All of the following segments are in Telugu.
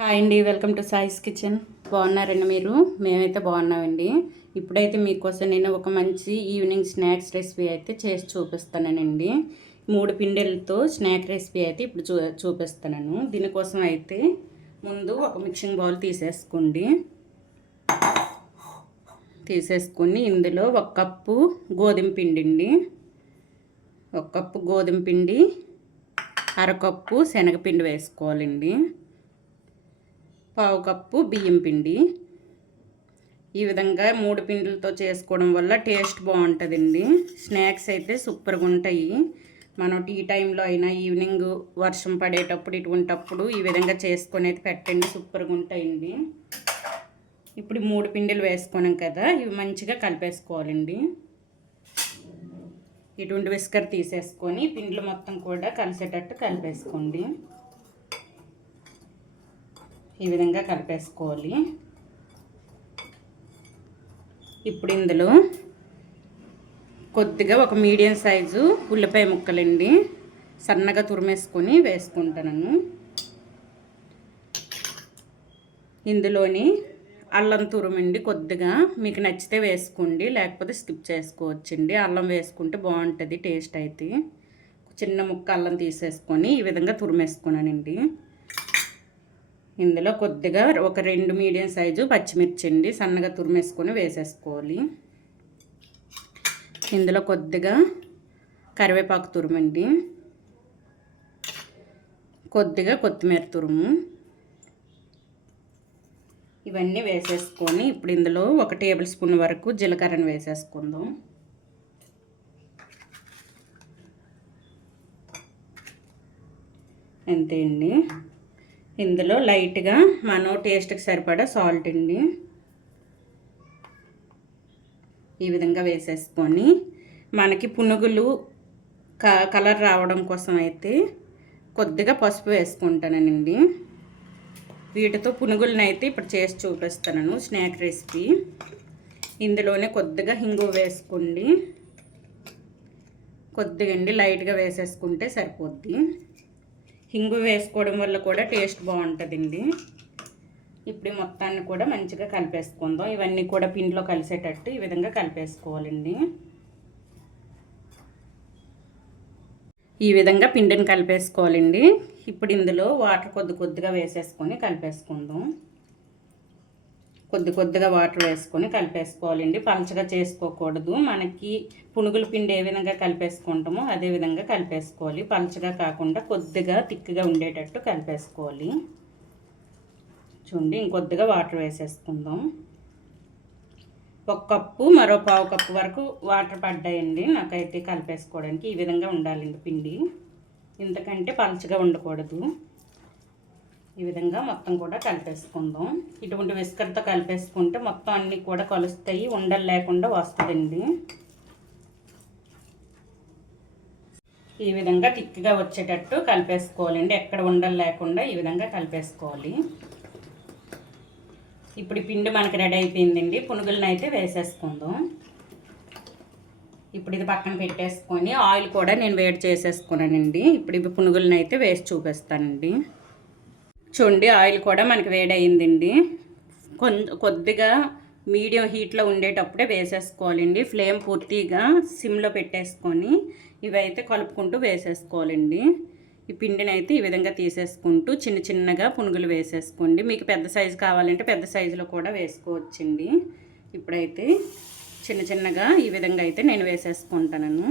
హాయ్ అండి, వెల్కమ్ టు సాయిస్ కిచెన్. బాగున్నారండి మీరు? మేమైతే బాగున్నామండి. ఇప్పుడైతే మీకోసం నేను ఒక మంచి ఈవినింగ్ స్నాక్స్ రెసిపీ అయితే చేసి చూపిస్తానండి. 3 పిండిలతో స్నాక్ రెసిపీ అయితే ఇప్పుడు చూపిస్తాను. దీనికోసం అయితే ముందు ఒక మిక్సింగ్ బౌల్ తీసేసుకొని ఇందులో 1 కప్పు గోధుమ పిండి అండి, 1 కప్పు గోధుమ పిండి, అరకప్పు శనగపిండి వేసుకోవాలండి, 1/2 కప్పు బియ్యం పిండి. ఈ విధంగా 3 పిండిలతో చేసుకోవడం వల్ల టేస్ట్ బాగుంటుందండి. స్నాక్స్ అయితే సూపర్గా ఉంటాయి. మనం టీ టైంలో అయినా ఈవినింగ్ వర్షం పడేటప్పుడు ఇటువంటప్పుడు ఈ విధంగా చేసుకొని అయితే పెట్టండి, సూపర్గా ఉంటాయండి. ఇప్పుడు 3 పిండిలు వేసుకున్నాం కదా, ఇవి మంచిగా కలిపేసుకోవాలండి. ఇటువంటి విస్కర్ తీసేసుకొని పిండిలు మొత్తం కూడా కలిసేటట్టు కలిపేసుకోండి. ఈ విధంగా కలిపేసుకోవాలి. ఇప్పుడు ఇందులో కొద్దిగా ఒక మీడియం సైజు ఉల్లిపాయ ముక్కలండి సన్నగా తురిమేసుకొని వేసుకుంటాను. ఇందులోని అల్లం తురుమండి కొద్దిగా మీకు నచ్చితే వేసుకోండి, లేకపోతే స్కిప్ చేసుకోవచ్చండి. అల్లం వేసుకుంటే బాగుంటుంది టేస్ట్ అయితే. చిన్న ముక్క అల్లం తీసేసుకొని ఈ విధంగా తురిమేసుకున్నానండి. ఇందులో కొద్దిగా ఒక 2 మీడియం సైజు పచ్చిమిర్చి అండి సన్నగా తురిమేసుకొని వేసేసుకోవాలి. ఇందులో కొద్దిగా కరివేపాకు తురుమండి, కొద్దిగా కొత్తిమీర తురుము, ఇవన్నీ వేసేసుకొని ఇప్పుడు ఇందులో 1 టేబుల్ స్పూన్ వరకు జీలకర్రను వేసేసుకుందాం. అంతే అండి. ఇందులో లైట్గా మనం టేస్ట్కి సరిపడా సాల్ట్ అండి ఈ విధంగా వేసేసుకొని మనకి పునుగులు కలర్ రావడం కోసం అయితే కొద్దిగా పసుపు వేసుకుంటానండి. వీటితో పునుగులను అయితే ఇప్పుడు చేసి చూపిస్తాను స్నాక్ రెసిపీ. ఇందులోనే కొద్దిగా హింగు వేసుకోండి, కొద్దిగా అండి లైట్గా వేసేసుకుంటే సరిపోద్ది. హింగు వేసుకోవడం వల్ల కూడా టేస్ట్ బాగుంటుందండి. ఇప్పుడు మొత్తాన్ని కూడా మంచిగా కలిపేసుకుందాం. ఇవన్నీ కూడా పిండిలో కలిసేటట్టు ఈ విధంగా కలిపేసుకోవాలండి. ఈ విధంగా పిండిని కలిపేసుకోవాలండి. ఇప్పుడు ఇందులో వాటర్ కొద్దిగా వేసేసుకొని కలిపేసుకుందాం. కొద్దిగా వాటర్ వేసుకొని కలిపేసుకోవాలండి. పలచగా చేసుకోకూడదు. మనకి పునుగుల పిండి ఏ విధంగా కలిపేసుకుంటామో అదే విధంగా కలిపేసుకోవాలి. పలచగా కాకుండా కొద్దిగా తిక్కుగా ఉండేటట్టు కలిపేసుకోవాలి. చూడండి, ఇంకొద్దిగా వాటర్ వేసేసుకుందాం. 1 కప్పు మరో 1/2 కప్పు వరకు వాటర్ పడ్డాయండి నాకైతే కలిపేసుకోవడానికి. ఈ విధంగా ఉండాలండి పిండి, ఇంతకంటే పలచగా ఉండకూడదు. ఈ విధంగా మొత్తం కూడా కలిపేసుకుందాం. ఇటువంటి విస్కర్తో కలిపేసుకుంటే మొత్తం అన్నీ కూడా కలుస్తాయి, ఉండలు లేకుండా వస్తుందండి. ఈ విధంగా తిక్కిగా వచ్చేటట్టు కలిపేసుకోవాలండి, ఎక్కడ ఉండలు లేకుండా ఈ విధంగా కలిపేసుకోవాలి. ఇప్పుడు ఈ పిండి మనకి రెడీ అయిపోయిందండి. పునుగులను అయితే వేసేసుకుందాం. ఇప్పుడు ఇది పక్కన పెట్టేసుకొని ఆయిల్ కూడా నేను వేడి చేసేసుకున్నానండి. ఇప్పుడు ఇవి పునుగులను అయితే వేసి చూపిస్తానండి. చూడండి, ఆయిల్ కూడా మనకి వేడయిందండి. కొద్దిగా మీడియం హీట్లో ఉండేటప్పుడే వేసేసుకోవాలండి. ఫ్లేమ్ పూర్తిగా సిమ్లో పెట్టేసుకొని ఇవైతే కలుపుకుంటూ వేసేసుకోవాలండి. ఈ పిండిని అయితే ఈ విధంగా తీసేసుకుంటూ చిన్నగా పునుగులు వేసేసుకోండి. మీకు పెద్ద సైజు కావాలంటే పెద్ద సైజులో కూడా వేసుకోవచ్చండి. ఇప్పుడైతే చిన్నగా ఈ విధంగా అయితే నేను వేసేసుకుంటాను.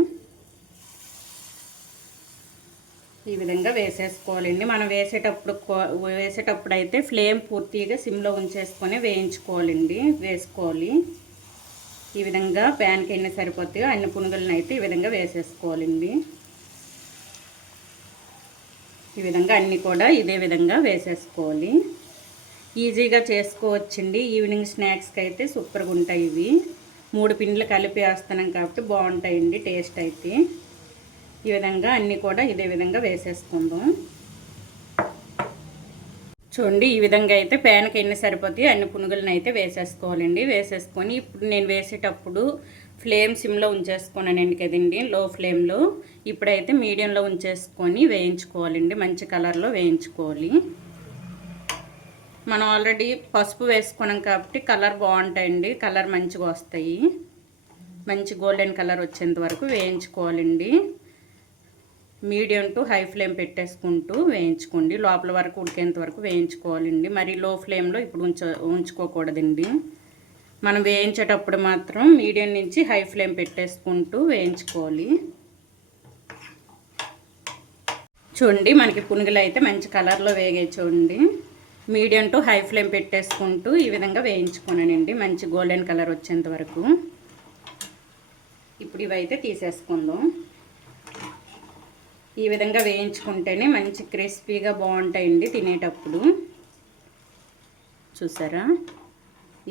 ఈ విధంగా వేసేసుకోవాలండి. మనం వేసేటప్పుడు అయితే ఫ్లేమ్ పూర్తిగా సిమ్లో ఉంచేసుకొని వేసుకోవాలి. ఈ విధంగా ప్యాన్కి ఎన్ని సరిపోతాయో అన్ని పునుగులను అయితే ఈ విధంగా వేసేసుకోవాలండి. ఈ విధంగా అన్నీ కూడా ఇదే విధంగా వేసేసుకోవాలి. ఈజీగా చేసుకోవచ్చండి. ఈవినింగ్ స్నాక్స్కి అయితే సూపర్గా ఉంటాయి ఇవి. 3 పిండిలు కలిపి వేస్తున్నాం కాబట్టి బాగుంటాయండి టేస్ట్ అయితే. ఈ విధంగా అన్నీ కూడా ఇదే విధంగా వేసేసుకుందాం. చూడండి, ఈ విధంగా అయితే ప్యాన్కి ఎన్ని సరిపోతాయి అన్ని పునుగులను అయితే వేసేసుకోవాలండి. వేసేసుకొని ఇప్పుడు నేను వేసేటప్పుడు ఫ్లేమ్ సిమ్లో ఉంచేసుకున్నానండి కదండి, లో ఫ్లేమ్లో. ఇప్పుడైతే మీడియంలో ఉంచేసుకొని వేయించుకోవాలండి, మంచి కలర్లో వేయించుకోవాలి. మనం ఆల్రెడీ పసుపు వేసుకున్నాం కాబట్టి కలర్ బాగుంటాయండి, కలర్ మంచిగా వస్తాయి. మంచి గోల్డెన్ కలర్ వచ్చేంత వరకు వేయించుకోవాలండి. మీడియం టు హై ఫ్లేమ్ పెట్టేసుకుంటూ వేయించుకోండి. లోపల వరకు ఉడికేంత వరకు వేయించుకోవాలండి. మరి లో ఫ్లేమ్లో ఇప్పుడు ఉంచుకోకూడదండి. మనం వేయించేటప్పుడు మాత్రం మీడియం నుంచి హై ఫ్లేమ్ పెట్టేసుకుంటూ వేయించుకోవాలి. చూడండి మనకి పునుగులు అయితే మంచి కలర్లో వేగే చూడండి. మీడియం టు హై ఫ్లేమ్ పెట్టేసుకుంటూ ఈ విధంగా వేయించుకోనండి మంచి గోల్డెన్ కలర్ వచ్చేంత వరకు. ఇప్పుడు ఇవైతే తీసేసుకుందాం. ఈ విధంగా వేయించుకుంటేనే మంచి క్రిస్పీగా బాగుంటాయండి తినేటప్పుడు. చూసారా,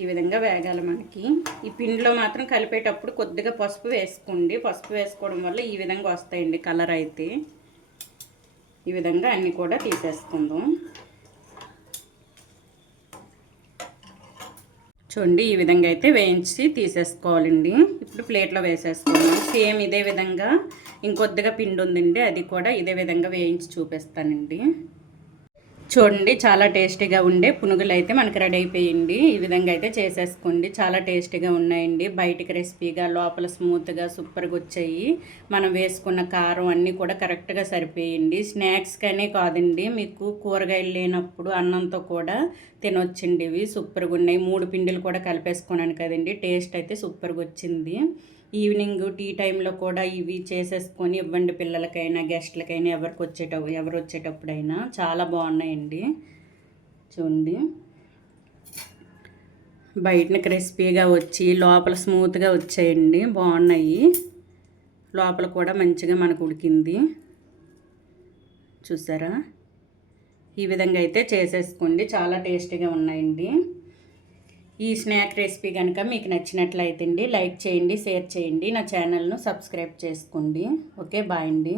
ఈ విధంగా వేగాలి మనకి. ఈ పిండిలో మాత్రం కలిపేటప్పుడు కొద్దిగా పసుపు వేసుకోండి. పసుపు వేసుకోవడం వల్ల ఈ విధంగా వస్తాయండి కలర్ అయితే. ఈ విధంగా అన్నీ కూడా తీసేసుకుందాం. చూడండి ఈ విధంగా అయితే వేయించి తీసేసుకోవాలండి. ఇప్పుడు ప్లేట్లో వేసేసుకుందాం. సేమ్ ఇదే విధంగా ఇంకొద్దిగా పిండి ఉందండి, అది కూడా ఇదే విధంగా వేయించి చూపిస్తానండి. చూడండి చాలా టేస్టీగా ఉండే పునుగులు అయితే మనకి రెడీ అయిపోయింది. ఈ విధంగా అయితే చేసేసుకోండి. చాలా టేస్టీగా ఉన్నాయండి. బయటికి క్రిస్పీగా, లోపల స్మూత్గా సూపర్గా వచ్చాయి. మనం వేసుకున్న కారం అన్నీ కూడా కరెక్ట్గా సరిపోయింది. స్నాక్స్కనే కాదండి, మీకు కూరగాయలు లేనప్పుడు అన్నంతో కూడా తినొచ్చండి. ఇవి సూపర్గా ఉన్నాయి. 3 పిండిలు కూడా కలిపేసుకున్నాను కదండి, టేస్ట్ అయితే సూపర్గా వచ్చింది. ఈవినింగ్ టీ టైంలో కూడా ఇవి చేసేసుకొని ఇవ్వండి పిల్లలకైనా, గెస్ట్లకైనా, ఎవరు వచ్చేటప్పుడైనా. చాలా బాగున్నాయండి. చూడండి బయటన క్రిస్పీగా వచ్చి లోపల స్మూత్గా వచ్చాయండి, బాగున్నాయి. లోపల కూడా మంచిగా మనకు ఉడికింది. చూసారా, ఈ విధంగా అయితే చేసేసుకోండి. చాలా టేస్టీగా ఉన్నాయండి. ఈ స్నాక్ రెసిపీ కనుక మీకు నచ్చినట్లయితే లైక్ చేయండి, షేర్ చేయండి, నా ఛానల్ను సబ్స్క్రైబ్ చేసుకోండి. ఓకే, బాయ్ అండి.